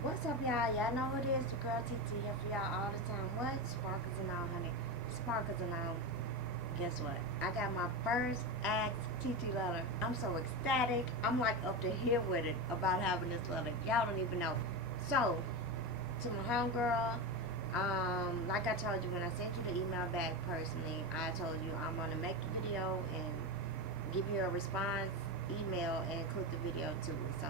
What's up, y'all? Y'all know who it is. The girl TT here for y'all all the time. What? Sparkles and all, honey. Sparkles and all. Guess what? I got my first Ask TT letter. I'm so ecstatic. I'm like up to here with it about having this letter. Y'all don't even know. So, to my homegirl, like I told you when I sent you the email back personally, I told you I'm gonna make the video and give you a response email and include the video too. So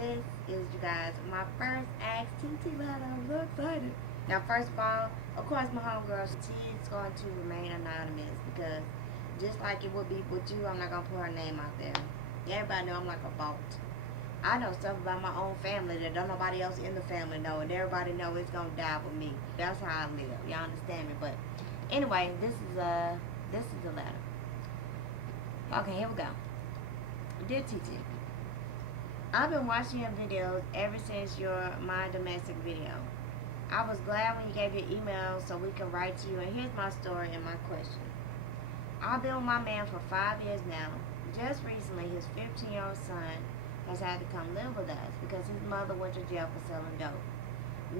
this is, you guys, my first Ask TT letter. I'm so excited. Now, first of course, my homegirl, she's going to remain anonymous because just like it would be with you, I'm not gonna put her name out there. Everybody know I'm like a vault. I know stuff about my own family that don't nobody else in the family know, and everybody know it's gonna die with me. That's how I live. Y'all understand me? But anyway, this is the letter. Okay, here we go. Dear TT, I've been watching your videos ever since your My Domestic video. I was glad when you gave your email so we could write to you, and here's my story and my question. I've been with my man for 5 years now. Just recently, his 15-year-old son has had to come live with us because his mother went to jail for selling dope.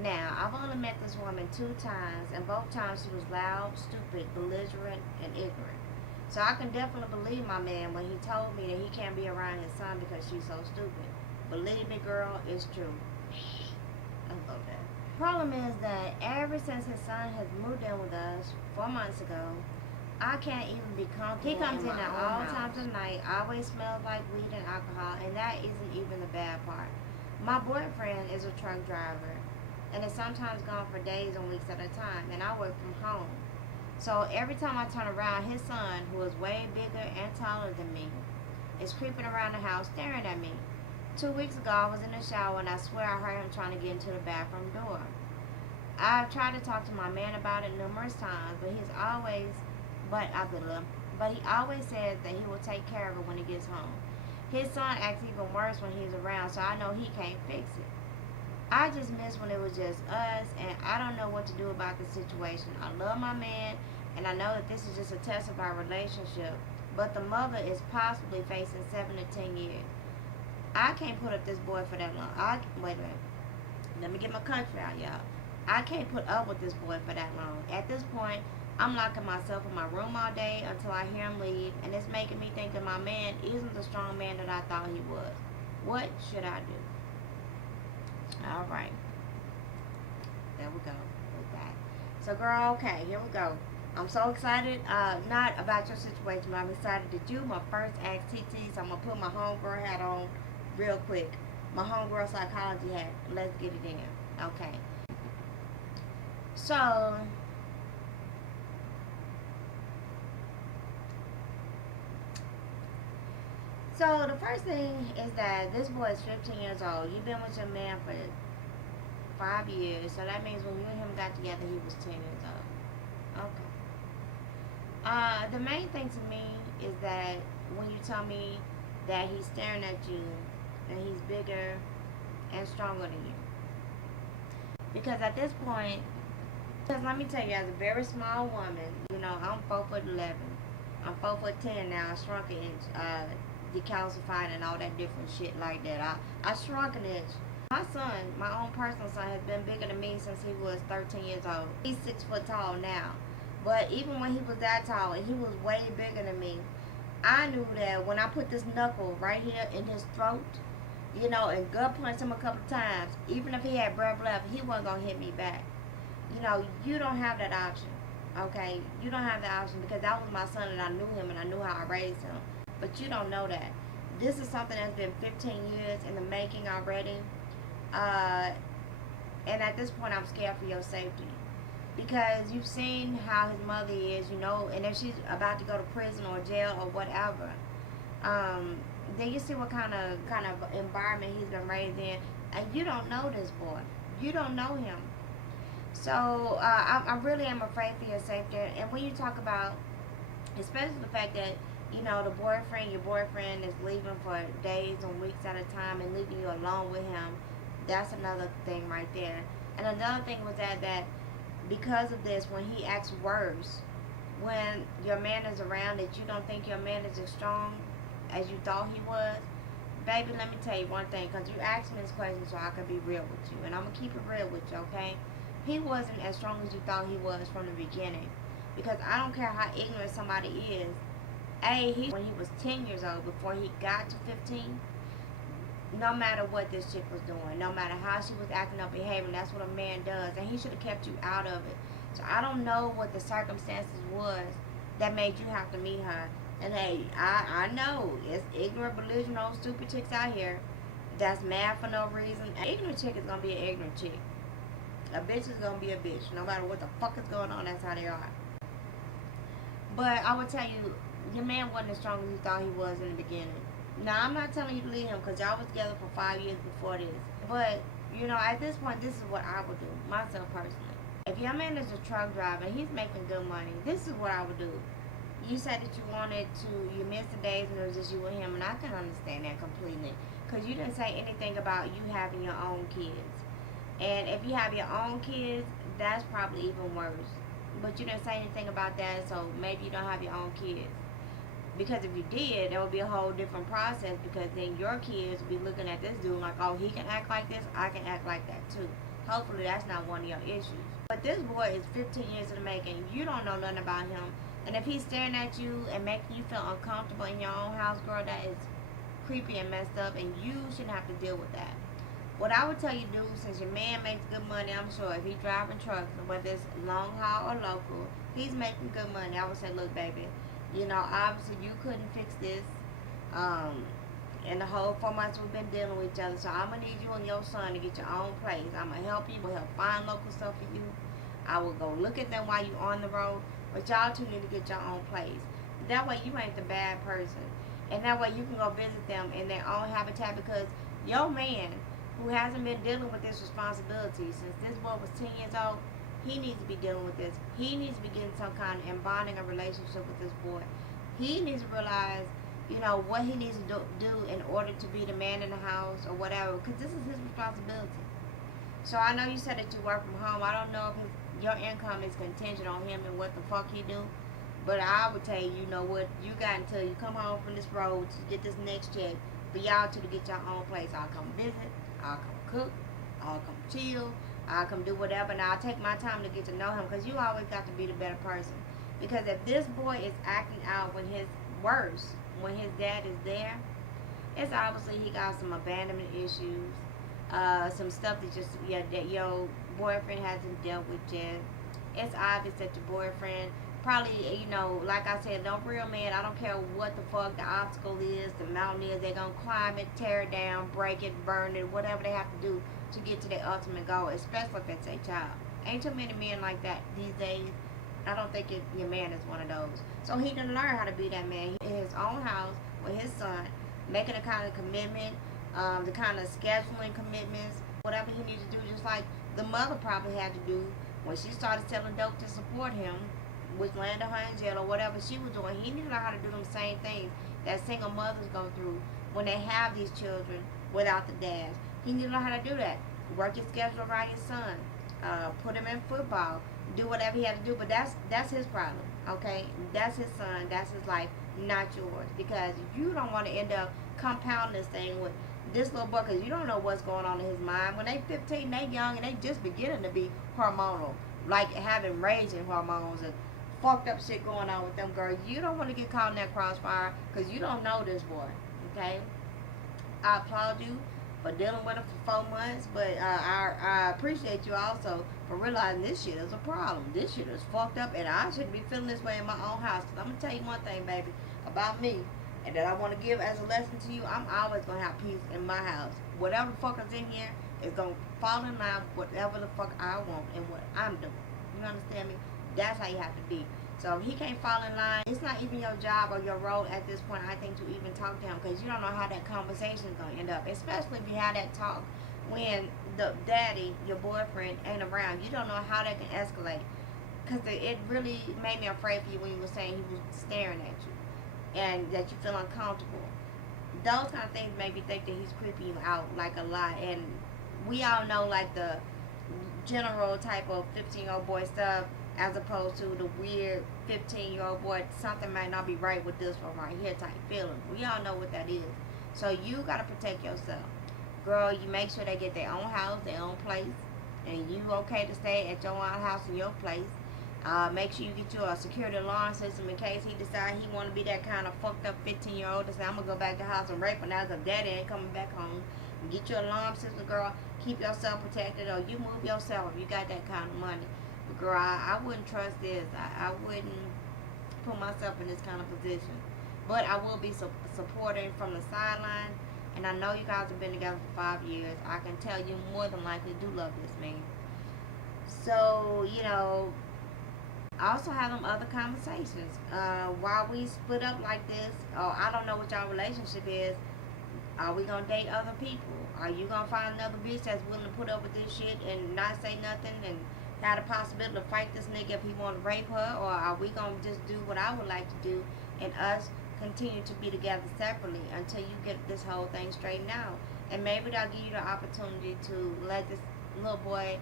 Now, I've only met this woman 2 times, and both times she was loud, stupid, belligerent, and ignorant. So I can definitely believe my man when he told me that he can't be around his son because she's so stupid. Believe me, girl, it's true. I love that. Problem is that ever since his son has moved in with us 4 months ago, I can't even be comfortable. He comes in at all times of night, always smells like weed and alcohol, and that isn't even the bad part. My boyfriend is a truck driver, and is sometimes gone for days and weeks at a time, and I work from home. So every time I turn around, his son, who is way bigger and taller than me, is creeping around the house staring at me. 2 weeks ago, I was in the shower, and I swear I heard him trying to get into the bathroom door. I've tried to talk to my man about it numerous times, but he always says that he will take care of it when he gets home. His son acts even worse when he's around, so I know he can't fix it. I just miss when it was just us, and I don't know what to do about the situation. I love my man, and I know that this is just a test of our relationship, but the mother is possibly facing 7 to 10 years. I can't put up this boy for that long. Wait a minute. Let me get my country out, y'all. I can't put up with this boy for that long. At this point, I'm locking myself in my room all day until I hear him leave, and it's making me think that my man isn't the strong man that I thought he was. What should I do? All right. There we go. We're back. So, girl, okay, here we go. I'm so excited, not about your situation, but I'm excited that you, my first Ask TT, so I'm going to put my homegirl hat on real quick. My homegirl psychology hat. Let's get it in. Okay. So, the first thing is that this boy is 15 years old. You've been with your man for 5 years, so that means when you and him got together, he was 10 years old. Okay. The main thing to me is that when you tell me that he's staring at you and he's bigger and stronger than you. Because at this point, because let me tell you, as a very small woman, you know, I'm 4'11". I'm 4'10" now. I shrunk an inch, decalcified and all that different shit like that. I shrunk an inch. My son, my own personal son, has been bigger than me since he was 13 years old. He's 6 foot tall now. But even when he was that tall and he was way bigger than me, I knew that when I put this knuckle right here in his throat, you know, and gut punched him a couple of times, even if he had breath left, he wasn't going to hit me back. You know, you don't have that option, okay? You don't have that option because that was my son and I knew him and I knew how I raised him. But you don't know that. This is something that's been 15 years in the making already. And at this point, I'm scared for your safety. Because you've seen how his mother is, you know, and if she's about to go to prison or jail or whatever, then you see what kind of environment he's been raised in. And you don't know this boy. You don't know him. So I really am afraid for your safety. And when you talk about, especially the fact that, you know, your boyfriend is leaving for days and weeks at a time and leaving you alone with him, that's another thing right there. And another thing was that because of this, when he acts worse, when your man is around, that you don't think your man is as strong as you thought he was, Baby, let me tell you one thing, because you asked me this question so I could be real with you. And I'm going to keep it real with you, okay? He wasn't as strong as you thought he was from the beginning. Because I don't care how ignorant somebody is. When he was 10 years old, before he got to 15, no matter what this chick was doing, no matter how she was acting up, behaving, that's what a man does. And he should have kept you out of it. So I don't know what the circumstances was that made you have to meet her. And hey, I know it's ignorant, belligerent, old stupid chicks out here that's mad for no reason. An ignorant chick is gonna be an ignorant chick. A bitch is gonna be a bitch. No matter what the fuck is going on, that's how they are. But I would tell you, your man wasn't as strong as you thought he was in the beginning. Now, I'm not telling you to leave him because y'all was together for 5 years before this. But, you know, at this point, this is what I would do, myself personally. If your man is a truck driver and he's making good money, this is what I would do. You said that you missed the days and it was just you and him, and I can understand that completely. Because you didn't say anything about you having your own kids. And if you have your own kids, that's probably even worse. But you didn't say anything about that, so maybe you don't have your own kids. Because if you did, that would be a whole different process, because then your kids would be looking at this dude like, oh, he can act like this, I can act like that too. Hopefully that's not one of your issues. But this boy is 15 years in the making. You don't know nothing about him. And if he's staring at you and making you feel uncomfortable in your own house, girl, that is creepy and messed up, and you shouldn't have to deal with that. What I would tell you to do, since your man makes good money, I'm sure if he's driving trucks, whether it's long haul or local, he's making good money. I would say, look, baby, you know, obviously you couldn't fix this in the whole 4 months we've been dealing with each other. So I'm going to need you and your son to get your own place. I'm going to help you. We'll help find local stuff for you. I will go look at them while you're on the road. But y'all two need to get your own place. That way you ain't the bad person. And that way you can go visit them in their own habitat, because your man, who hasn't been dealing with this responsibility since this boy was 10 years old, he needs to be dealing with this. He needs to be getting some kind of bonding a relationship with this boy. He needs to realize, you know, what he needs to do in order to be the man in the house or whatever, because this is his responsibility. So I know you said that you work from home. I don't know if your income is contingent on him and what the fuck he do, but I would tell you, you know what, you got until you come home from this road to get this next check for y'all two to get your own place. I'll come visit, I'll come cook, I'll come chill, I'll come do whatever, and I'll take my time to get to know him, because you always got to be the better person. Because if this boy is acting out when his dad is there, it's obviously he got some abandonment issues, some stuff that your boyfriend hasn't dealt with yet. It's obvious that your boyfriend probably, you know, like I said, no real man, I don't care what the fuck the obstacle is, the mountain is, they're going to climb it, tear it down, break it, burn it, whatever they have to do to get to their ultimate goal, especially if it's a child. Ain't too many men like that these days. I don't think your man is one of those. So he didn't learn how to be that man in his own house with his son, making the kind of commitment, the kind of scheduling commitments, whatever he needs to do, just like the mother probably had to do when she started selling dope to support him, which landed her in jail or whatever she was doing. He needed to learn how to do them same things that single mothers go through when they have these children without the dads. He needed to learn how to do that. Work your schedule around your son. Put him in football. Do whatever he had to do. But that's his problem, okay? That's his son. That's his life, not yours. Because you don't want to end up compounding this thing with this little boy, because you don't know what's going on in his mind. When they 15, they young, and they just beginning to be hormonal, like having raging hormones and fucked up shit going on with them, girl. You don't want to get caught in that crossfire, because you don't know this boy, okay? I applaud you for dealing with him for 4 months, but I appreciate you also for realizing this shit is a problem. This shit is fucked up, and I shouldn't be feeling this way in my own house. Because I'm going to tell you one thing, baby, about me, and that I want to give as a lesson to you. I'm always going to have peace in my house. Whatever the fuck is in here is going to fall in line with whatever the fuck I want and what I'm doing. You understand me? That's how you have to be. So if he can't fall in line, it's not even your job or your role at this point, I think, to even talk to him, because you don't know how that conversation is going to end up, especially if you have that talk when the daddy, your boyfriend, ain't around. You don't know how that can escalate, because it really made me afraid for you when you were saying he was staring at you and that you feel uncomfortable. Those kind of things make me think that he's creeping you out like a lot. And we all know like the general type of 15-year-old boy stuff, as opposed to the weird 15-year-old boy, something might not be right with this one right here type feeling. We all know what that is. So you gotta protect yourself. Girl, you make sure they get their own house, their own place, and you okay to stay at your own house in your place. Make sure you get you a security alarm system in case he decide he want to be that kind of fucked up 15-year-old to say I'm gonna go back to the house and rape her now because daddy ain't coming back home. Get your alarm system, girl. Keep yourself protected, or you move yourself if you got that kind of money. But girl, I wouldn't trust this. I wouldn't put myself in this kind of position. But I will be supporting from the sideline. And I know you guys have been together for 5 years. I can tell you more than likely do love this man. So, also have them other conversations. While we split up like this, or I don't know what y'all relationship is, are we gonna date other people? Are you gonna find another bitch that's willing to put up with this shit and not say nothing and have the possibility to fight this nigga if he wanna rape her? Or are we gonna just do what I would like to do and us continue to be together separately until you get this whole thing straightened out? And maybe they'll give you the opportunity to let this little boy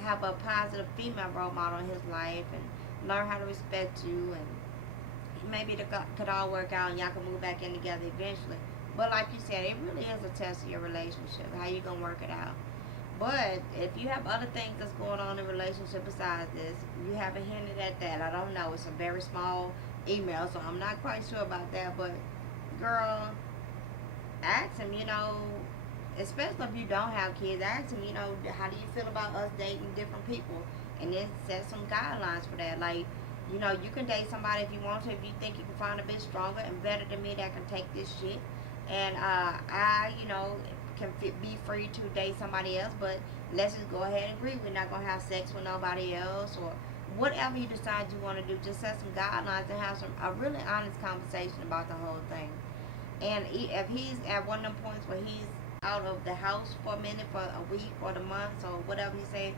have a positive female role model in his life and learn how to respect you, and maybe it could all work out and y'all can move back in together eventually. But like you said, it really is a test of your relationship, how you gonna work it out. But if you have other things that's going on in a relationship besides this, you haven't hinted at that. I don't know. It's a very small email, so I'm not quite sure about that. But girl, ask him, especially if you don't have kids, ask him, how do you feel about us dating different people? And then set some guidelines for that. Like, you can date somebody if you want to, if you think you can find a bitch stronger and better than me that can take this shit. And I, can be free to date somebody else, but let's just go ahead and agree we're not going to have sex with nobody else, or whatever you decide you want to do. Just set some guidelines and have a really honest conversation about the whole thing. And if he's at one of them points where he's out of the house for a minute, for a week or the month or whatever he says,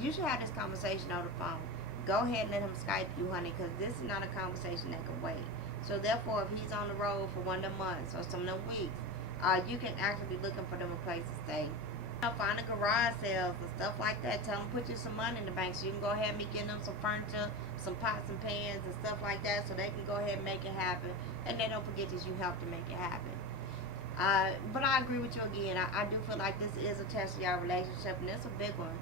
you should have this conversation over the phone. Go ahead and let him Skype you, honey, because this is not a conversation that can wait. So therefore, if he's on the road for one of the months or some of them weeks, you can actually be looking for them a place to stay. Find a garage sales and stuff like that. Tell them put you some money in the bank so you can go ahead and be getting them some furniture, some pots and pans and stuff like that, so they can go ahead and make it happen. And they don't forget that you helped to make it happen. But I agree with you again. I do feel like this is a test of your relationship, and it's a big one.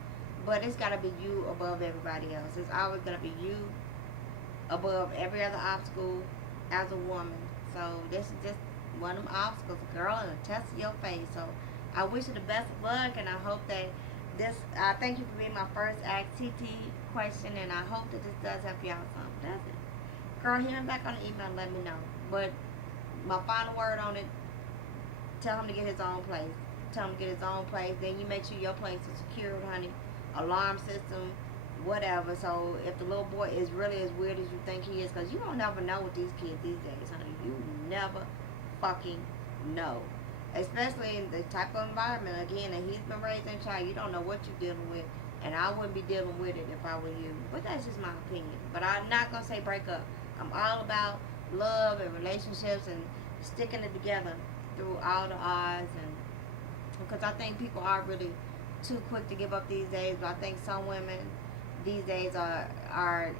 But it's got to be you above everybody else. It's always going to be you above every other obstacle as a woman. So this is just one of them obstacles, girl, and a test of your faith. So I wish you the best of luck, and I hope that I thank you for being my first Ask TT question, and I hope that this does help you out some. Does it? Girl, hit him back on the email and let me know. But my final word on it, tell him to get his own place. Tell him to get his own place. Then you make sure your place is secured, honey. Alarm system, whatever. So if the little boy is really as weird as you think he is, because you don't never know with these kids these days, honey. You never fucking know. Especially in the type of environment, again, that he's been raised in a child, you don't know what you're dealing with. And I wouldn't be dealing with it if I were you. But that's just my opinion. But I'm not going to say break up. I'm all about love and relationships and sticking it together through all the odds. And because I think people are really too quick to give up these days, but I think some women these days are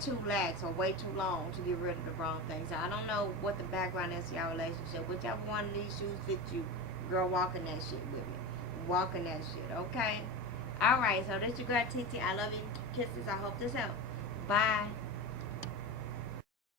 too lax or way too long to get rid of the wrong things. So I don't know what the background is to your relationship. Whichever one of these shoes fits you, girl, walk in that shit with me. Walk in that shit, okay? Alright, so this your girl TT. I love you. Kisses. I hope this helped. Bye.